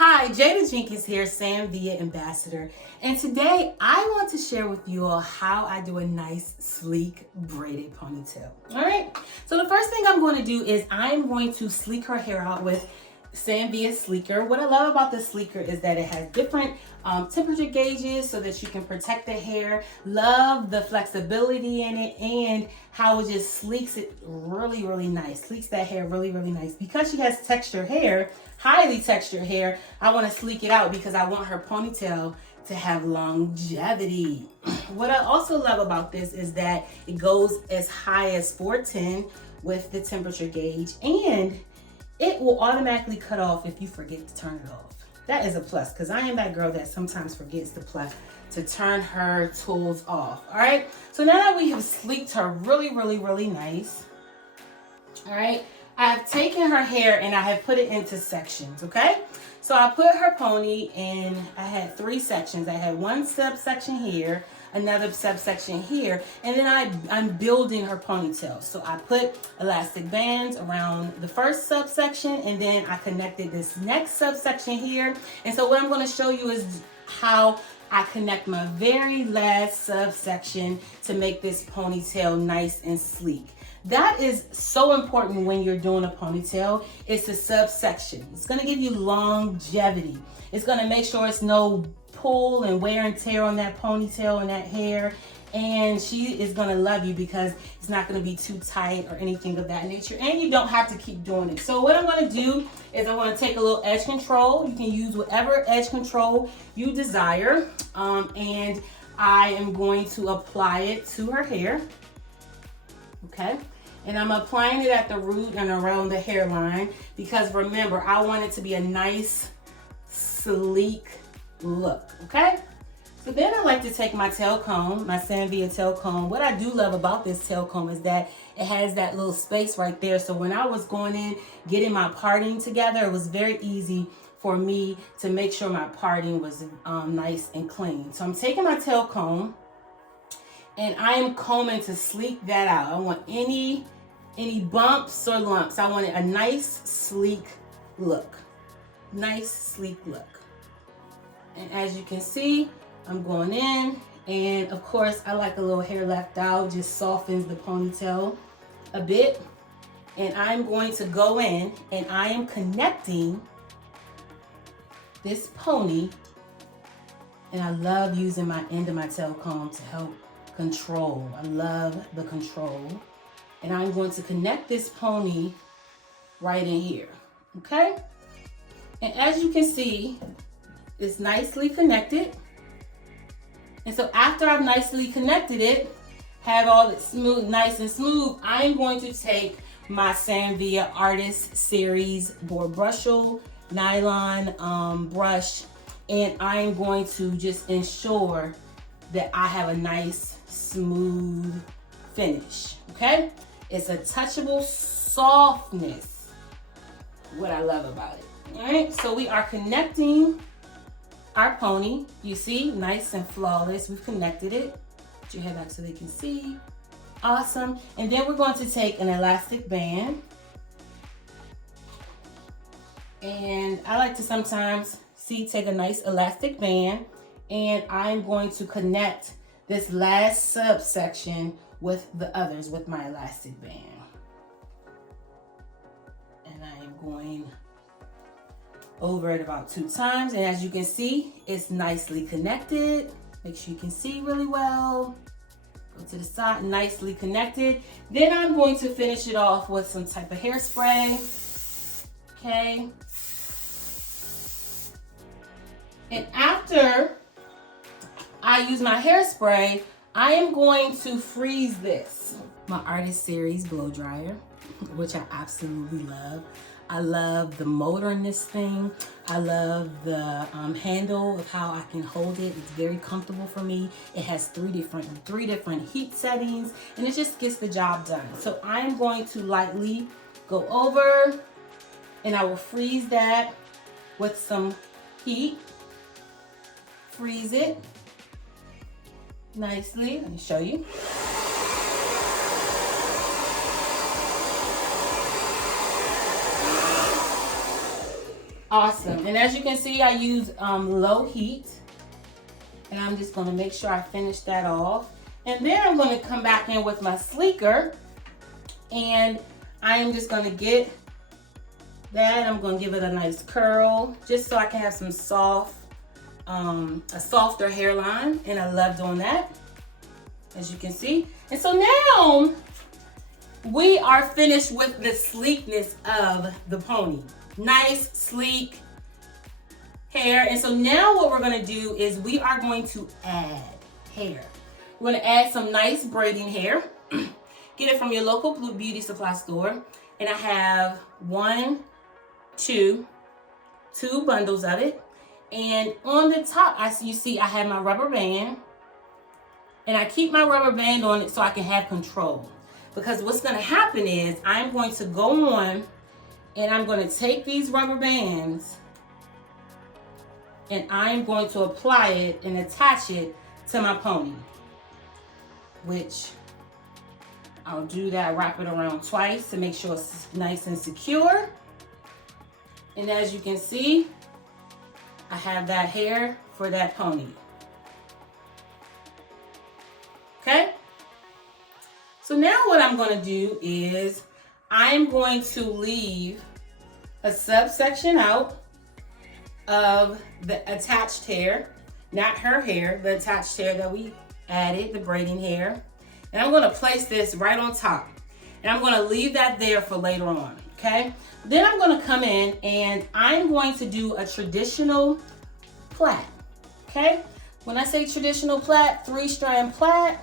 Hi, Jada Jenkins here, Sam Via Ambassador, and today I want to share with you all how I do a nice, sleek, braided ponytail. All right, so the first thing I'm going to do is I'm going to sleek her hair out with Sam Via Sleeker. What I love about the Sleeker is that it has different temperature gauges so that you can protect the hair. Love the flexibility in it and how it just sleeks it really, really nice. Sleeks that hair really, really nice. Because she has textured hair, highly textured hair, I want to sleek it out because I want her ponytail to have longevity. What I also love about this is that it goes as high as 410 with the temperature gauge, and it will automatically cut off if you forget to turn it off. That is a plus, because I am that girl that sometimes forgets to turn her tools off. All right, so now that we have sleeked her really, really, really nice, all right, I have taken her hair and I have put it into sections, okay? So I put her pony in, I had 3 sections. I had one subsection here, another subsection here, and then I'm building her ponytail. So I put elastic bands around the first subsection, and then I connected this next subsection here. And so what I'm going to show you is how I connect my very last subsection to make this ponytail nice and sleek. That is so important when you're doing a ponytail. It's a subsection. It's going to give you longevity. It's going to make sure it's no pull and wear and tear on that ponytail and that hair. And she is going to love you because it's not going to be too tight or anything of that nature. And you don't have to keep doing it. So what I'm going to do is I'm going to take a little edge control. You can use whatever edge control you desire. And I am going to apply it to her hair. Okay, and I'm applying it at the root and around the hairline because remember, I want it to be a nice, sleek look. Okay, so then I like to take my tail comb, my Sam Via tail comb. What I do love about this tail comb is that it has that little space right there. So when I was going in, getting my parting together, it was very easy for me to make sure my parting was nice and clean. So I'm taking my tail comb, and I am combing to sleek that out. I don't want any bumps or lumps. I want a nice, sleek look. Nice, sleek look. And as you can see, I'm going in. And of course, I like a little hair left out. Just softens the ponytail a bit. And I'm going to go in and I am connecting this pony. And I love using my end of my tail comb to help control. I love the control. And I'm going to connect this pony right in here. Okay? And as you can see, it's nicely connected. And so after I've nicely connected it, have all it smooth, nice and smooth, I'm going to take my Sam Via Artist Series board brushel nylon brush, and I'm going to just ensure that I have a nice smooth finish. Okay, it's a touchable softness, what I love about it. All right, so we are connecting our pony. You see, nice and flawless. We've connected it. Put your head back so they can see. Awesome. And then we're going to take an elastic band, and I like to sometimes take a nice elastic band, and I'm going to connect this last subsection with the others with my elastic band. And I am going over it about 2 times. And as you can see, it's nicely connected. Make sure you can see really well. Go to the side, nicely connected. Then I'm going to finish it off with some type of hairspray. Okay. And after I use my hairspray, I am going to freeze this. My Artist Series blow dryer, which I absolutely love. I love the motor in this thing. I love the handle of how I can hold it. It's very comfortable for me. It has three different heat settings, and it just gets the job done. So I'm going to lightly go over, and I will freeze that with some heat. Freeze it nicely. Let me show you. Awesome. And as you can see, I use low heat. And I'm just gonna make sure I finish that off. And then I'm gonna come back in with my sleeker. And I am just gonna get that. I'm gonna give it a nice curl, just so I can have some soft, a softer hairline. And I love doing that, as you can see. And so now, we are finished with the sleekness of the pony. Nice, sleek hair. And so now what we're gonna do is we are going to add hair. We're gonna add some nice braiding hair. Get it from your local beauty supply store. And I have two bundles of it. And on the top, you see I have my rubber band. And I keep my rubber band on it so I can have control. Because what's gonna happen is I'm going to go on and I'm gonna take these rubber bands and I'm going to apply it and attach it to my pony. Which I'll do that, wrap it around twice to make sure it's nice and secure. And as you can see, I have that hair for that pony. Okay? So now what I'm going to do is I'm going to leave a subsection out of the attached hair, not her hair, the attached hair that we added, the braiding hair. And I'm going to place this right on top. And I'm going to leave that there for later on, okay? Then I'm going to come in and I'm going to do a traditional plait, okay? When I say traditional plait, 3-strand plait,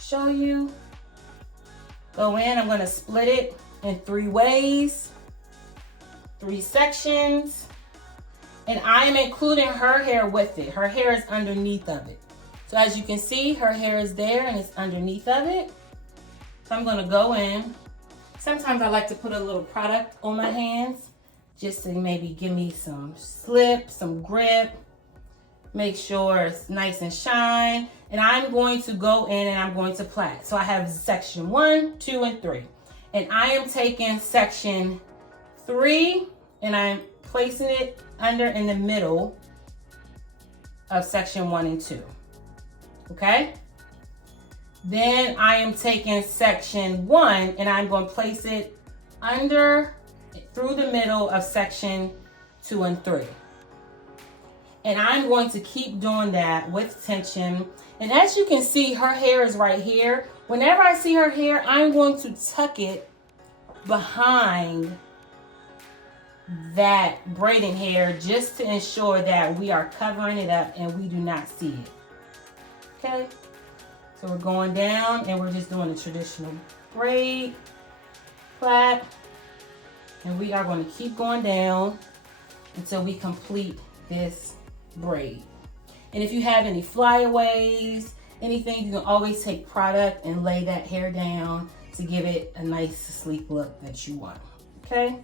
show you. Go in, I'm going to split it in 3 ways, 3 sections. And I am including her hair with it. Her hair is underneath of it. So as you can see, her hair is there and it's underneath of it. So I'm gonna go in. Sometimes I like to put a little product on my hands just to maybe give me some slip, some grip, make sure it's nice and shine. And I'm going to go in and I'm going to plait. So I have section 1, 2, and 3. And I am taking section 3 and I'm placing it under in the middle of section 1 and 2. Okay? Then I am taking section 1 and I'm going to place it under through the middle of section 2 and 3. And I'm going to keep doing that with tension. And as you can see, her hair is right here. Whenever I see her hair, I'm going to tuck it behind that braiding hair just to ensure that we are covering it up and we do not see it. Okay? So we're going down and we're just doing a traditional braid, plait, and we are going to keep going down until we complete this braid. And if you have any flyaways, anything, you can always take product and lay that hair down to give it a nice sleek look that you want. Okay?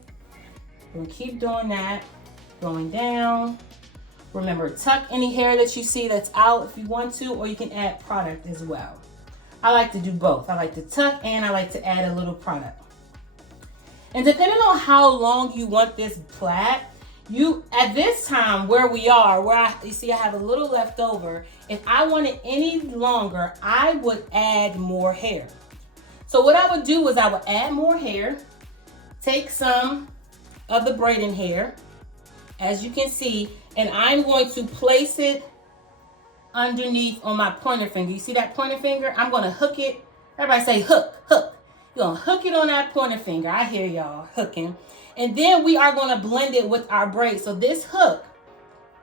We're gonna keep doing that, going down. Remember, tuck any hair that you see that's out if you want to, or you can add product as well. I like to do both. I like to tuck and I like to add a little product. And depending on how long you want this plait, at this time where we are, you see I have a little left over, if I want it any longer, I would add more hair. So what I would do is I would add more hair, take some of the braiding hair, as you can see, and I'm going to place it underneath on my pointer finger. You see that pointer finger? I'm going to hook it. Everybody say hook, hook. You're going to hook it on that pointer finger. I hear y'all hooking. And then we are going to blend it with our braid. So this hook,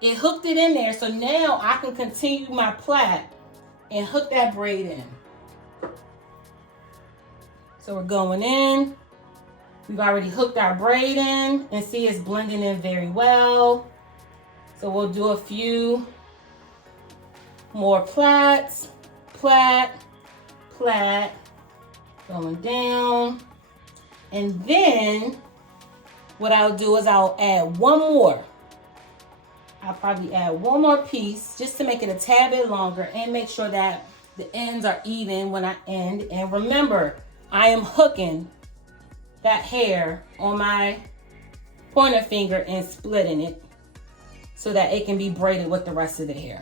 it hooked it in there. So now I can continue my plait and hook that braid in. So we're going in. We've already hooked our braid in and see it's blending in very well. So we'll do a few more plaits, plait, plait, going down. And then what I'll do is I'll add one more. I'll probably add one more piece just to make it a tad bit longer and make sure that the ends are even when I end. And remember, I am hooking that hair on my pointer finger and splitting it so that it can be braided with the rest of the hair.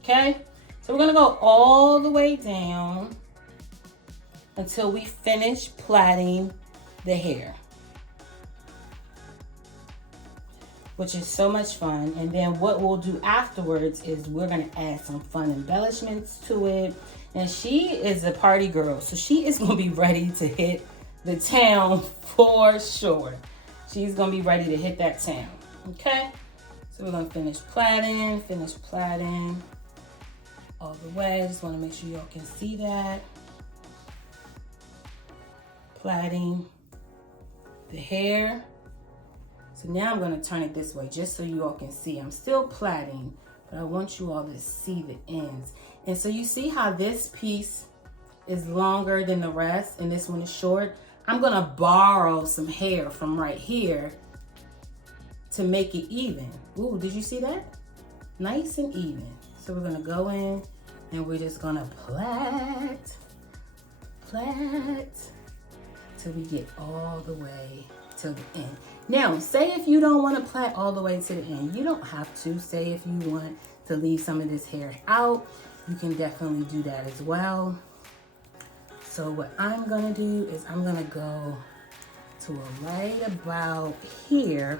Okay? So we're gonna go all the way down until we finish plaiting the hair, which is so much fun. And then what we'll do afterwards is we're gonna add some fun embellishments to it. And she is a party girl, so she is gonna be ready to hit the town for sure. She's gonna be ready to hit that town, okay? So we're gonna finish plaiting all the way. Just wanna make sure y'all can see that. Plaiting the hair. So now I'm gonna turn it this way just so you all can see. I'm still plaiting, but I want you all to see the ends. And so you see how this piece is longer than the rest and this one is short? I'm gonna borrow some hair from right here to make it even. Ooh, did you see that? Nice and even. So we're gonna go in and we're just gonna plait till we get all the way to the end. Now, say if you don't want to plait all the way to the end, you don't have to. Say if you want to leave some of this hair out, you can definitely do that as well. So what I'm gonna do is I'm gonna go to right about here,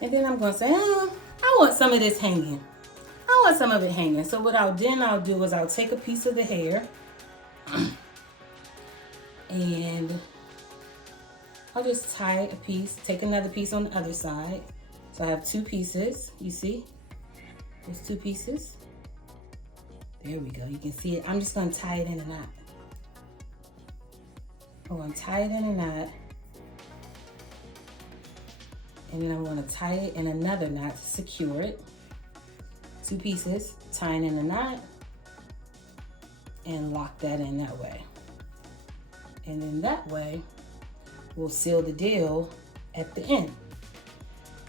and then I'm gonna say, I want some of this hanging. I want some of it hanging. So what I'll do is I'll take a piece of the hair and I'll just tie a piece, take another piece on the other side. So I have two pieces, you see? There's two pieces. There we go, you can see it. I'm just gonna tie it in a knot. I'm gonna tie it in a knot. And then I'm gonna tie it in another knot to secure it. Two pieces, tying in a knot, and lock that in that way. And then that way, we'll seal the deal at the end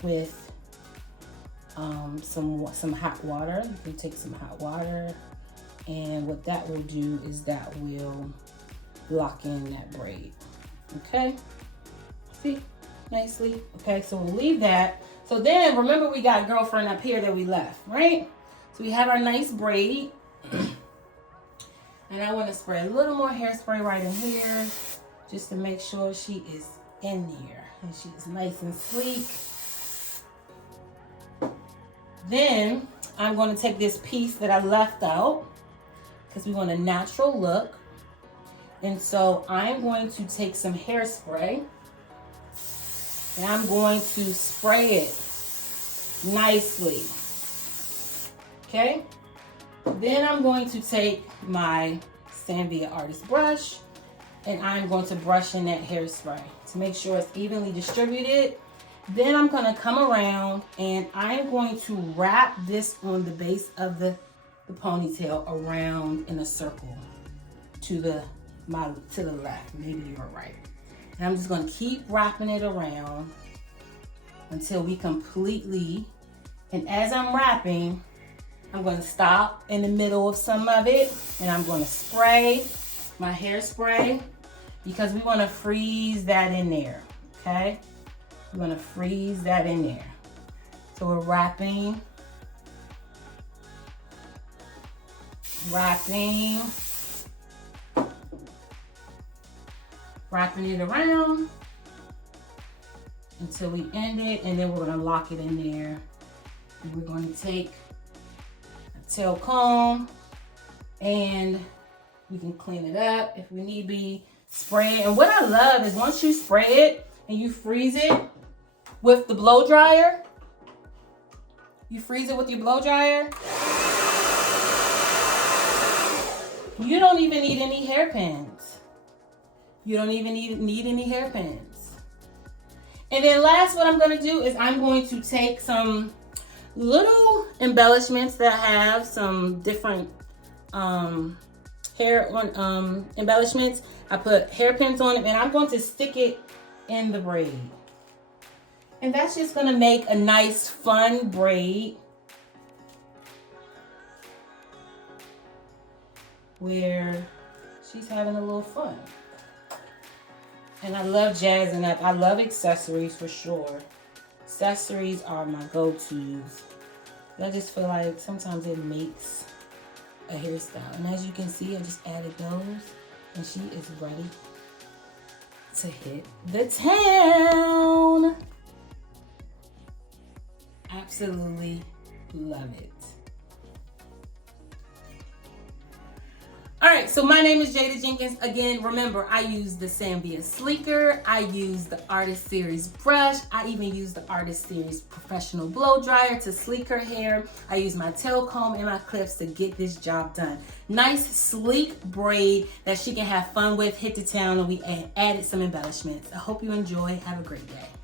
with some hot water. You can take some hot water, and what that will do is that will lock in that braid. Okay, see, nicely. Okay, so we'll leave that. So then remember we got girlfriend up here that we left, right? So we have our nice braid. And I want to spray a little more hairspray right in here just to make sure she is in there and she is nice and sleek. Then I'm going to take this piece that I left out because we want a natural look. And so I'm going to take some hairspray and I'm going to spray it nicely. Okay? Then I'm going to take my Sanvia artist brush and I'm going to brush in that hairspray to make sure it's evenly distributed. Then I'm going to come around and I'm going to wrap this on the base of the ponytail around in a circle to the left, maybe you're right. And I'm just going to keep wrapping it around until we completely, and as I'm wrapping, I'm going to stop in the middle of some of it and I'm going to spray my hairspray because we want to freeze that in there, okay? We're going to freeze that in there. So we're wrapping it around until we end it, and then we're going to lock it in there. And we're going to take a tail comb and we can clean it up if we need be. Spray it. And what I love is once you spray it and you freeze it with the blow dryer, you freeze it with your blow dryer, you don't even need any hairpins. You don't even need any hairpins. And then last, what I'm going to do is I'm going to take some little embellishments that have some different hair on embellishments. I put hairpins on it and I'm going to stick it in the braid. And that's just going to make a nice fun braid where she's having a little fun. And I love jazzing up. I love accessories for sure. Accessories are my go-tos. I just feel like sometimes it makes a hairstyle. And as you can see, I just added those and she is ready to hit the town. Absolutely love it. All right, so my name is Jada Jenkins. Again, remember, I use the Sambia Sleeker. I use the Artist Series brush. I even use the Artist Series professional blow dryer to sleek her hair. I use my tail comb and my clips to get this job done. Nice, sleek braid that she can have fun with, hit the town, and we added some embellishments. I hope you enjoy. Have a great day.